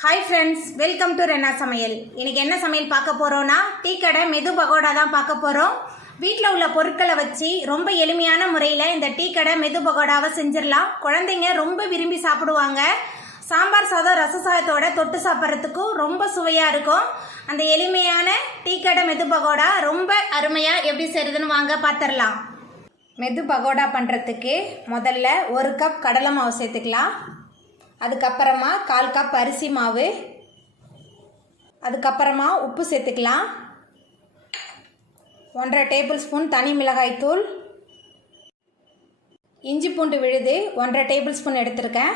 high friends welcome to Rena Samayal इनके என்ன சமையல் பார்க்க போறோம்னா டீ கடை மெது பகோடா தான் பார்க்க போறோம் வீட்ல உள்ள பொருட்களை வச்சு ரொம்ப எளிமையான முறையில் இந்த டீ கடை மெது பகோடாவை செஞ்சிரலாம் குழந்தைங்க ரொம்ப விரும்பி சாப்பிடுவாங்க சாம்பார் சாதம் ரச சாதத்தோட தொட்டு சாப்பிட்றதுக்கு ரொம்ப சுவையா இருக்கும் அந்த எளிமையான டீ கடை மெது பகோடா ரொம்ப அருமையா எப்படி செய்யறதுன்னு வாங்க பாத்திரலாம் மெது பகோடா பண்றதுக்கு முதல்ல 1 கப் கடலை மாவு சேர்த்துக்கலாம் அதுக்கப்புறமா 1/4 கப் அரிசி மாவு அதுக்கப்புறமா உப்பு சேர்த்துக்கலாம் 1/2 டேபிள் ஸ்பூன் தனி மிளகாய் தூள் இஞ்சி பூண்டு விழுது 1/2 டேபிள் ஸ்பூன் எடுத்துருக்கேன்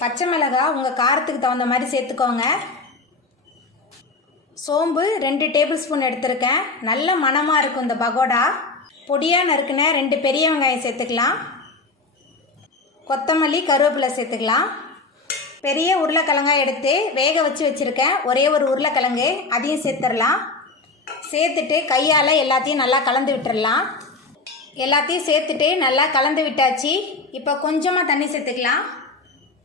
பச்சை மிளகாய் உங்கள் காரத்துக்கு தகுந்த மாதிரி சேர்த்துக்கோங்க சோம்பு 2 டேபிள் ஸ்பூன் எடுத்துருக்கேன் நல்ல மணமாக இருக்கும் இந்த பகோடா பொடியாக நறுக்குன 2 பெரிய வெங்காயம் சேர்த்துக்கலாம் கொத்தமல்லி கருவேப்பிலை சேர்த்துக்கலாம் பெரிய உருளைக்கிழங்காய் எடுத்து வேக வச்சு வச்சுருக்கேன் ஒரே ஒரு உருளைக்கிழங்கு அதையும் சேர்த்துடலாம் சேர்த்துட்டு கையால் எல்லாத்தையும் நல்லா கலந்து விட்டுடலாம் எல்லாத்தையும் சேர்த்துட்டு நல்லா கலந்து விட்டாச்சு இப்போ கொஞ்சமாக தண்ணி சேர்த்துக்கலாம்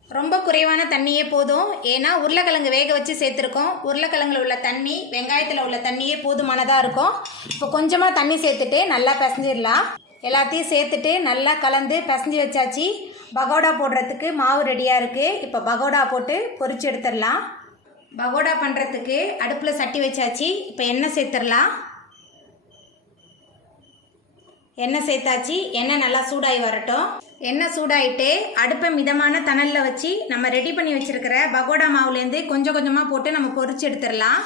ரொம்ப குறைவான தண்ணியே போதும் ஏன்னா உருளைக்கிழங்கு வேக வச்சு சேர்த்துருக்கோம் உருளைக்கிழங்குல உள்ள தண்ணி வெங்காயத்தில் உள்ள தண்ணியே போதுமானதாக இருக்கும் இப்போ கொஞ்சமாக தண்ணி சேர்த்துட்டு நல்லா பிசைஞ்சிடலாம் எல்லாத்தையும் சேர்த்துட்டு நல்லா கலந்து பிசைஞ்சு வச்சாச்சு பகோடா போடுறதுக்கு மாவு ரெடியாக இருக்குது இப்போ பகோடா போட்டு பொரிச்சு எடுத்துடலாம் பகோடா பண்ணுறதுக்கு அடுப்பில் சட்டி வச்சாச்சு இப்போ எண்ணெய் சேர்த்துடலாம் எண்ணெய் சேர்த்தாச்சு எண்ணெய் நல்லா சூடாகி வரட்டும் எண்ணெய் சூடாயிட்டு அடுப்பை மிதமான தணலில் வச்சு நம்ம ரெடி பண்ணி வச்சுருக்கிற பகோடா மாவுலேருந்து கொஞ்சம் கொஞ்சமாக போட்டு நம்ம பொரிச்சு எடுத்துடலாம்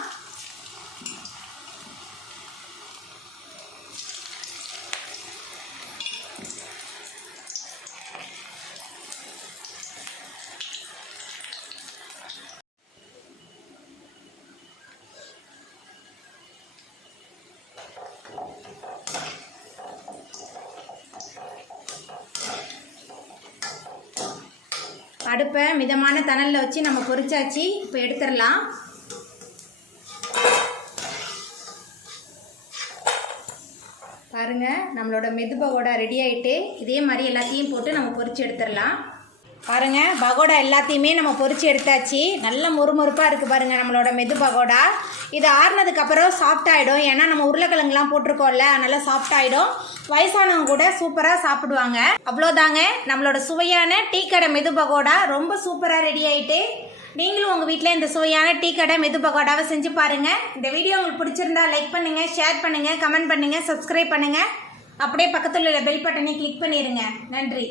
அடுப்பை மிதமான தணலில் வச்சு நம்ம பொரிச்சாச்சு இப்போ எடுத்துடலாம் பாருங்க நம்மளோட மெது பகோடா ரெடி ஆகிட்டு இதே மாதிரி எல்லாத்தையும் போட்டு நம்ம பொரிச்சு எடுத்துடலாம் பாருங்க பகோடா எல்லாத்தையுமே நம்ம பொரிச்சு எடுத்தாச்சு நல்ல மொறுமொறுப்பாக இருக்குது பாருங்க நம்மளோட மெது பகோடா இது ஆறுனதுக்கப்புறம் சாஃப்ட் ஆகிடும் ஏன்னா நம்ம உருளைக்கிழங்குலாம் போட்டிருக்கோம்ல அதனால் சாஃப்ட் ஆகிடும் வயசானவங்க கூட சூப்பராக சாப்பிடுவாங்க அவ்வளோதாங்க நம்மளோட சுவையான டீ கடை மெது பகோடா ரொம்ப சூப்பராக ரெடி ஆகிட்டு நீங்களும் உங்கள் வீட்டில் இந்த சுவையான டீ கடை மெது பகோடாவை செஞ்சு பாருங்கள் இந்த வீடியோ உங்களுக்கு பிடிச்சிருந்தா லைக் பண்ணுங்கள் ஷேர் பண்ணுங்கள் கமெண்ட் பண்ணுங்கள் சப்ஸ்கிரைப் பண்ணுங்கள் அப்படியே பக்கத்தில் உள்ள பெல் பட்டனை கிளிக் பண்ணிடுங்க நன்றி